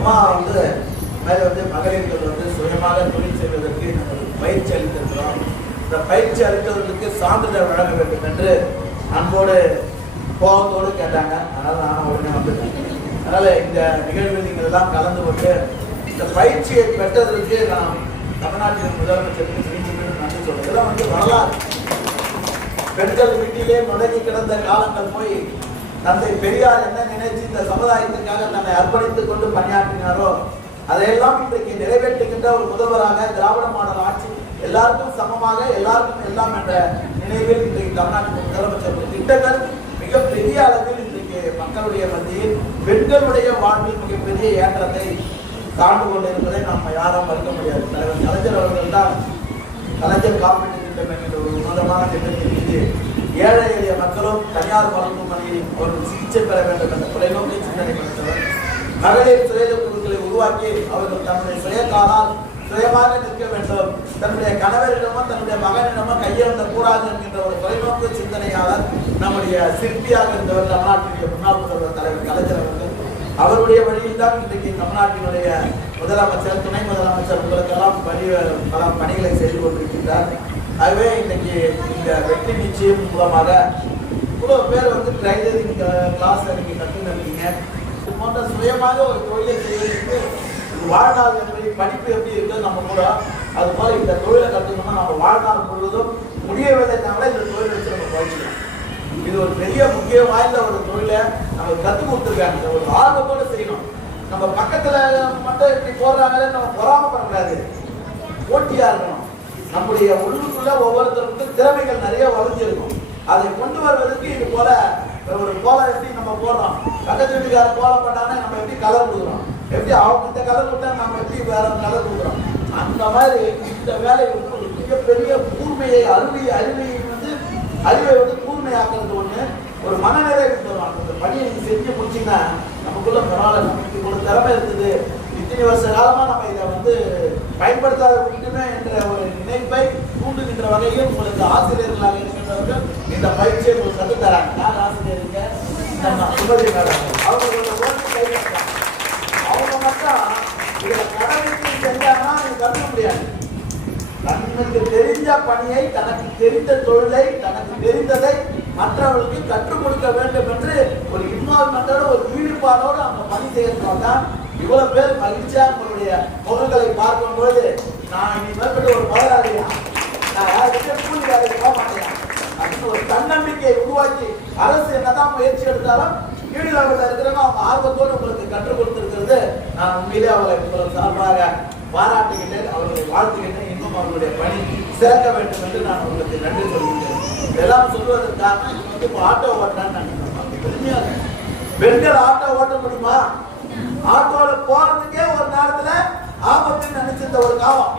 சும்மா வந்து மாதிரி வந்து மகளிர்கள் வந்து சுயமாக தொழில் செய்வதற்கு நாங்கள் பயிற்சி அளித்திருக்கிறோம். இந்த பயிற்சி அளித்தவர்களுக்கு சான்றிதழ் வழங்க வேண்டும் என்று அன்போடு கோபத்தோடு கேட்டாங்க. அதனால் நானும் உடனே வந்துட்டேன். அதனால் இந்த நிகழ்வில் நீங்கள் எல்லாம் கலந்து கொண்டு இந்த பயிற்சியை பெற்றதற்கு நாம் தமிழ்நாட்டின் முதலமைச்சருக்கு நன்றி சொல்றேன். இதெல்லாம் வந்து வரலாறு. பெண்கள் வீட்டிலே முடங்கி கிடந்த காலங்கள் போய் தந்தை பெரியார் என்ன நினைச்சு இந்த சமுதாயத்துக்காக தன்னை அர்ப்பணித்துக் கொண்டு பணியாற்றினாரோ அதையெல்லாம் இன்றைக்கு நிறைவேற்றுகின்ற ஒரு முதல்வராக திராவிட மாடல் ஆட்சி எல்லாருக்கும் சமமாக எல்லாருக்கும் எல்லாம் என்ற நினைவில் இன்றைக்கு தமிழ்நாட்டின் முதலமைச்சர் திட்டங்கள் மிகப்பெரிய அளவில் இன்றைக்கு மக்களுடைய மத்தியில் பெண்களுடைய வாழ்வில் மிகப்பெரிய ஏற்றத்தை தாண்டு கொண்டிருப்பதை நாம் யாரும் மறுக்க முடியாது. தலைவர் கலைஞர் அவர்கள் தான் கலைஞர் காப்பீட்டு திட்டம் என்கிற ஒரு உன்னதமான திட்டத்தின் மீது ஏழை எளிய மக்களும் தனியார் மருத்துவமனையில் அவர்கள் சிகிச்சை பெற வேண்டும் என்ற தொலைநோக்கி சிந்தனை படைத்தவர். மகளிர் சுய குழுக்களை உருவாக்கி அவர்கள் தன்னுடைய சுயக்காலால் சுயமாக நிற்க வேண்டும், தன்னுடைய கணவரிடமோ தன்னுடைய மகனிடமோ கையெழுந்த கூடாது என்கின்ற ஒரு தொலைநோக்கு சிந்தனையாளர் நம்முடைய சிற்பியாக இருந்தவர் தமிழ்நாட்டினுடைய முன்னாள் முதல்வர் தலைவர் கலைஞர் அவர்கள். அவருடைய வழியில் தான் இன்றைக்கு தமிழ்நாட்டினுடைய முதலமைச்சர் துணை முதலமைச்சர் உங்களுக்கெல்லாம் பல பணிகளை செய்து கொண்டிருக்கின்றார். ஆகவே இன்றைக்கு இந்த வெற்றி நிச்சயம் மூலமாக இவ்வளோ பேர் வந்து ட்ரைலரிங் கிளாஸ் நீங்க கற்றுன்னு இருக்கீங்க. இது போன்ற சுயமாக ஒரு தொழிலை செய்வதற்கு வாழ்நாள் எப்படி படிப்பு எப்படி இருக்குது நம்ம கூட அது போல இந்த தொழிலை கற்றுக்கணும்னா நம்ம வாழ்நாள் முழுவதும் முடியவில்லைனால இந்த தொழில் வச்சு நம்ம பயிற்சிக்கலாம். இது ஒரு பெரிய முக்கிய வாய்ந்த ஒரு தொழிலை நம்ம கற்றுக் கொடுத்துருக்காங்க. ஒரு ஆர்வத்தோடு செய்யணும். நம்ம பக்கத்துல மட்டும் இப்படி போடுறாங்களே நம்ம பொறாமப்படக்கூடாது, போட்டியா இருக்கணும். நம்முடைய உள்ளுக்குள்ள ஒவ்வொருத்தருக்கும் திறமைகள் நிறைய வளர்ச்சிருக்கும். அதை கொண்டு வருவதற்கு இது போல ஒரு கோலம் எப்படி நம்ம போடுறோம், பக்கத்து வீட்டுக்கார கோலம் பண்ணாங்கன்னா நம்ம எப்படி கலர் கொடுக்குறோம், எப்படி அவங்க இந்த கலர் கொடுத்தா நம்ம எப்படி வேற கலர் கொடுக்குறோம். அந்த மாதிரி இந்த வேலை வந்து ஒரு மிகப்பெரிய கூர்மையை அறிவை வந்து கூர்மையாக்குறது ஒண்ணு, ஒரு மனநிறைவு தரும். அந்த பணியை நீங்க செஞ்சு முடிச்சீங்கன்னா நமக்குள்ள பரவாயில்ல, நமக்கு ஒரு திறமை இருக்குது, இத்தனை வருஷ காலமா நம்ம இதை வந்து பயன்படுத்தாத விட்டுமே என்ற ஒரு நினைப்பை தூண்டுகின்ற வகையில் உங்களுக்கு ஆசிரியர்களாக இருக்கின்றவர்கள் இந்த பயிற்சியை உங்களுக்கு கற்றுத் தராங்க. யார் ஆசிரியருங்க? நம்ம சுமதி மேடம். அவங்களோட ஓட்டு கைவிட்டாங்க. அவங்க மட்டும் இதை கடமைக்கு செஞ்சாங்கன்னா நீங்க கற்றுக்க முடியாது. தனக்கு தெரிஞ்ச பணியை, தனக்கு தெரிந்த தொழிலை, தனக்கு தெரிந்ததை மற்றவர்களுக்கு கற்றுக் கொடுக்க வேண்டும் என்று ஒரு இன்வால்மெண்டோட ஒரு ஈடுபாடோடு அவங்க பணி செய்யறதுனால இவ்வளவு பேர் மகிழ்ச்சியா உங்களுடைய முகங்களை பார்க்கும்போது நான் இனி மேற்பட்ட ஒரு முதலாளியா, நான் யாருக்கிட்ட கூலி வேலைக்கு போக மாட்டேன் அப்படின்னு ஒரு தன்னம்பிக்கையை உருவாக்கி அரசு என்னதான் முயற்சி எடுத்தாலும் கீழ் லெவலில் இருக்கிறவங்க அவங்க ஆர்வத்தோடு உங்களுக்கு கற்றுக் கொடுத்திருக்கிறது நான் உண்மையிலே அவங்களை உங்களுக்கு சார்பாக பாராட்டுகின்றேன், அவர்களை வாழ்த்துகின்றேன். இன்னும் அவர்களுடைய பணி சிறக்க வேண்டும் என்று நான் உங்களுக்கு நன்றி சொல்கின்றேன். இதெல்லாம் சொல்வதற்காக வந்து இப்போ ஆட்டோ ஓட்டான்னு பெருமையாக பெண்கள் ஆட்டோ ஓட்ட முடியுமா? ஆட்டோல போறதுக்கே ஒரு நேரத்துல ஆபத்து நினைச்சிருந்த ஒரு காலம்.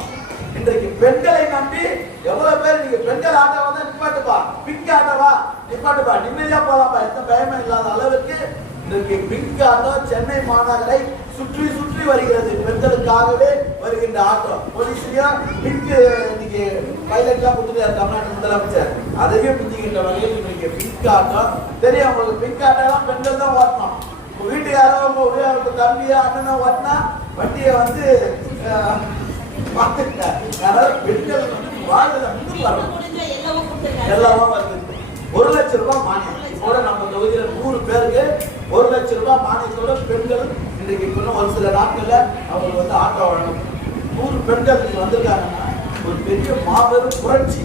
இன்றைக்கு பெண்களை நம்பி எவ்வளவு பேர் நீங்க பெண்கள் ஆட்டோ வந்து நிப்பாட்டுப்பா, பிங்க் ஆட்டோவா நிப்பாட்டுப்பா, நிம்மதியா போலாம்ப்பா, எந்த பயமே இல்லாத அளவுக்கு இன்றைக்கு பிங்க் ஆட்டோ சென்னை மாநகரை சுற்றி சுற்றி வருகிறது. பெண்களுக்காகவே வருகின்ற ஆட்டோ போலீஸ்லயும் பிங்க் இன்னைக்கு பைலட்லாம் கொடுத்துட்டாரு தமிழ்நாட்டு முதலமைச்சர், அதையும் புரிஞ்சுக்கின்ற வகையில் இன்னைக்கு பிங்க் ஆட்டோ தெரியும். உங்களுக்கு பிங்க் ஆட்டோலாம் பெண்கள் தான் ஓட்டணும். வீட்டுக்காரோ உங்க தம்பியா அண்ணனா ஓட்டினா வண்டியை வந்து பெண்கள் வாழ்ல முன்னுக்கு வரணும். எல்லாமே வருது. 1 லட்சம் ரூபாய் மானியம் கூட நம்ம தொகுதியில 100 பேருக்கு 1 லட்சம் ரூபாய் மானியத்தோட பெண்கள் இன்றைக்கு இன்னும் ஒரு சில நாட்கள்ல அவங்களுக்கு வந்து ஆட்டோ வழங்கும். 100 பெண்கள் இங்க வந்திருக்காங்கன்னா ஒரு பெரிய மாபெரும் புரட்சி.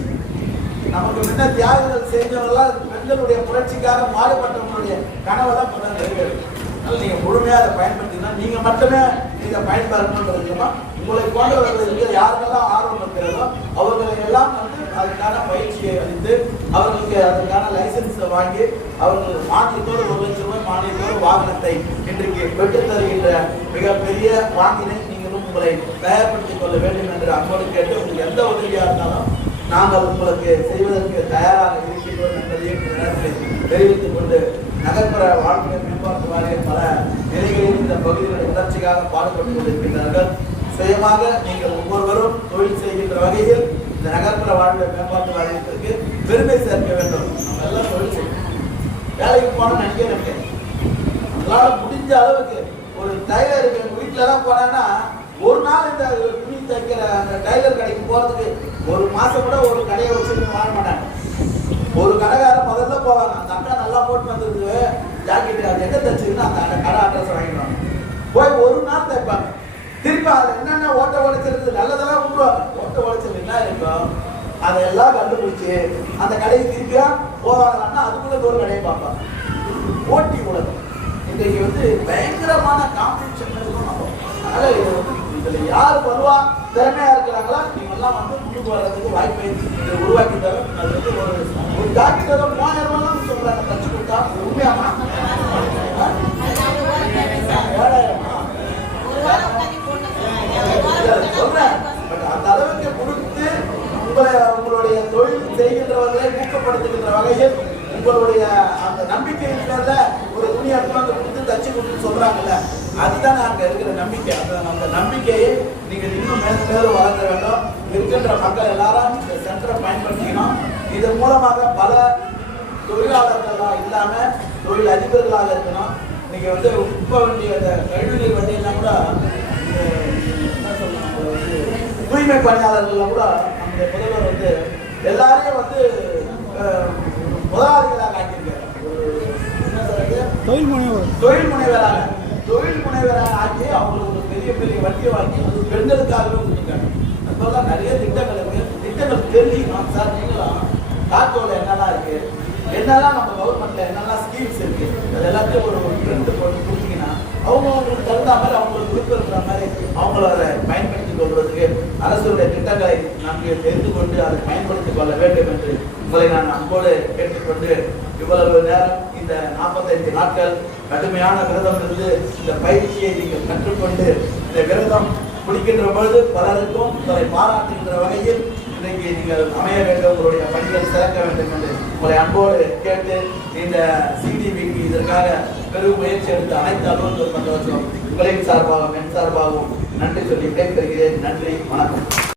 நமக்கு முன்ன தியாகங்கள் செஞ்சவங்களாம் பெண்களுடைய புரட்சிக்காக மாறுபட்டவங்களுடைய கனவெல்லாம் கொஞ்சம் நிறைவேறும். அதனால நீங்க முழுமையா அதை பயன்படுத்தினா நீங்க மட்டுமே இதை பயன்படுத்தணும்னா உங்களை போன்றவர்களுக்கு யாருக்கெல்லாம் ஆர்வம் இருக்கிறதோ அவர்களை எல்லாம் வந்து அதுக்கான பயிற்சியை அளித்து அவர்களுக்கு அதுக்கான லைசன்ஸை வாங்கி அவர்கள் மானியத்தோடு 1 லட்சம் ரூபாய் மானியத்தோடு வாகனத்தை இன்றைக்கு பெற்றுத் தருகின்ற மிகப்பெரிய வாங்கினை நீங்களும் உங்களை தயார்படுத்திக் கொள்ள வேண்டும் என்று அன்போடு கேட்டு உங்களுக்கு எந்த உதவியா இருந்தாலும் நாங்கள் உங்களுக்கு செய்வதற்கு தயாராக இருக்கின்றோம் என்பதையும் இந்த நேரத்தில் தெரிவித்துக் கொண்டு நகர்ப்புற வாழ்க்கை மேம்பாட்டு வாரிய பல நிலைகளில் இந்த பகுதிகளின் வளர்ச்சிக்காக பாடுபட்டுக் கொண்டிருக்கின்றார்கள். சுயமாக நீங்கள் ஒவ்வொருவரும் தொழில் செய்கின்ற வகையில் இந்த நகர்ப்புற வாழ்க்கை மேம்பாட்டு வாரியத்திற்கு பெருமை சேர்க்க வேண்டும். நம்ம எல்லாம் தொழில் செய்யணும். வேலைக்கு போன நினைக்கிறேன். நம்மளால முடிஞ்ச அளவுக்கு ஒரு டைலருக்கு வீட்டில் வீட்டிலலாம் போனான்னா ஒரு நாள் இந்த துணி தைக்கிற அந்த டைலர் கடைக்கு போகிறதுக்கு ஒரு மாதம் கூட ஒரு கடையை வச்சுருந்து வாங்க மாட்டாங்க. ஒரு கடைக்காரன் முதல்ல போவாங்க, அந்த அக்கா நல்லா போட்டு வந்தது ஜாக்கெட் அது எங்கே தைச்சிங்கன்னா அந்த கடை அட்ரஸ் வாங்கிடுவாங்க. போய் ஒரு நாள் தைப்பாங்க. திருப்பி அதில் என்னென்ன ஓட்ட உடைச்சிருக்கு நல்லதெல்லாம் விட்டுருவாங்க. ஓட்ட உடைச்சல் என்ன இருக்கும் அதெல்லாம் கண்டுபிடிச்சி அந்த கடையை திருப்பியா போவாங்களான்னா அதுக்குள்ள ஒரு கடையை பார்ப்பாங்க. போட்டி உலகம் இன்றைக்கு வந்து பயங்கரமான காம்படிஷன் இருக்கும். அதனால இது வந்து இதில் யார் வருவா திறமையா இருக்கிறாங்களா நீங்கெல்லாம் வந்து முன்னுக்கு வர்றதுக்கு வாய்ப்பை உருவாக்கி தரும். அது வந்து ஒரு ஜாக்கெட் 3000 ரூபாய் சொல்றாங்க தச்சு கொடுத்தா உண்மையாமா 7000 சொல்றேன். பட் அந்த அளவுக்கு கொடுத்து உங்களுடைய தொழில் செய்கின்றவர்களை ஊக்கப்படுத்துகின்ற வகையில் உங்களுடைய அந்த நம்பிக்கையின் பேர்ல ஒரு துணி எடுத்து கொடுத்து தச்சு கொடுத்து சொல்றாங்கல்ல, அதுதான் அங்க இருக்கிற நம்பிக்கை. அந்த நம்பிக்கையை நீங்கள் இன்னும் மேலும் மேலும் வளர்க்க வேண்டும். இருக்கின்ற மக்கள் எல்லாரும் இந்த சென்டரை பயன்படுத்திக்கணும். இதன் மூலமாக பல தொழிலாளர்களாக இல்லாம தொழில் அதிபர்களாக இருக்கணும். நீங்க வந்து உப்ப வண்டி அந்த கழிவுநீர் வண்டியெல்லாம் கூட என்ன சொல்லுவாங்க தூய்மை பணியாளர்கள்லாம் கூட நம்முடைய முதல்வர் வந்து எல்லாரையும் வந்து முதலாளிகளாக ஆக்கியிருக்காரு. தொழில் முனைவராக ஆக்கி அவங்களுக்கு ஒரு பெரிய பெரிய வட்டியை வாங்கி பெண்களுக்காகவே கொடுத்துருக்காங்க. அதுபோல நிறைய திட்டங்கள் தெரிஞ்சுக்கணும் சார். நீங்களும் டாக்டோட என்னெல்லாம் இருக்கு, என்னெல்லாம் நம்ம கவர்மெண்ட்ல என்னெல்லாம் ஸ்கீம்ஸ் இருக்கு, அது எல்லாத்தையும் ஒரு பிரிண்ட் போட்டு கொடுத்தீங்கன்னா அவங்களுக்கு தகுந்த மாதிரி அவங்களுக்கு கொடுக்குற மாதிரி அவங்கள அதை பயன்படுத்திக் கொள்வதற்கு அரசுடைய திட்டங்களை நாங்கள் தெரிந்து கொண்டு அதை பயன்படுத்திக் கொள்ள வேண்டும் என்று உங்களை நான் அன்போடு கேட்டுக்கொண்டு இவ்வளவு நேரம் இந்த 45 நாட்கள் கடுமையான விரதம் இருந்து இந்த பயிற்சியை நீங்கள் கற்றுக்கொண்டு இந்த விரதம் முடிக்கின்ற பொழுது பலருக்கும் உங்களை பாராட்டுகின்ற வகையில் இன்றைக்கு நீங்கள் அமைய வேண்டும், உங்களுடைய பணிகள் சிறக்க வேண்டும் என்று உங்களை அன்போடு கேட்டு இந்த சிடிவிக்கு இதற்காக பெரும் முயற்சி எடுத்த அனைத்து அலுவலர்கள் மன்றவர்களும் உங்களின் சார்பாகவும் என் சார்பாகவும் நன்றி சொல்லி விடைபெறுகிறேன். நன்றி, வணக்கம்.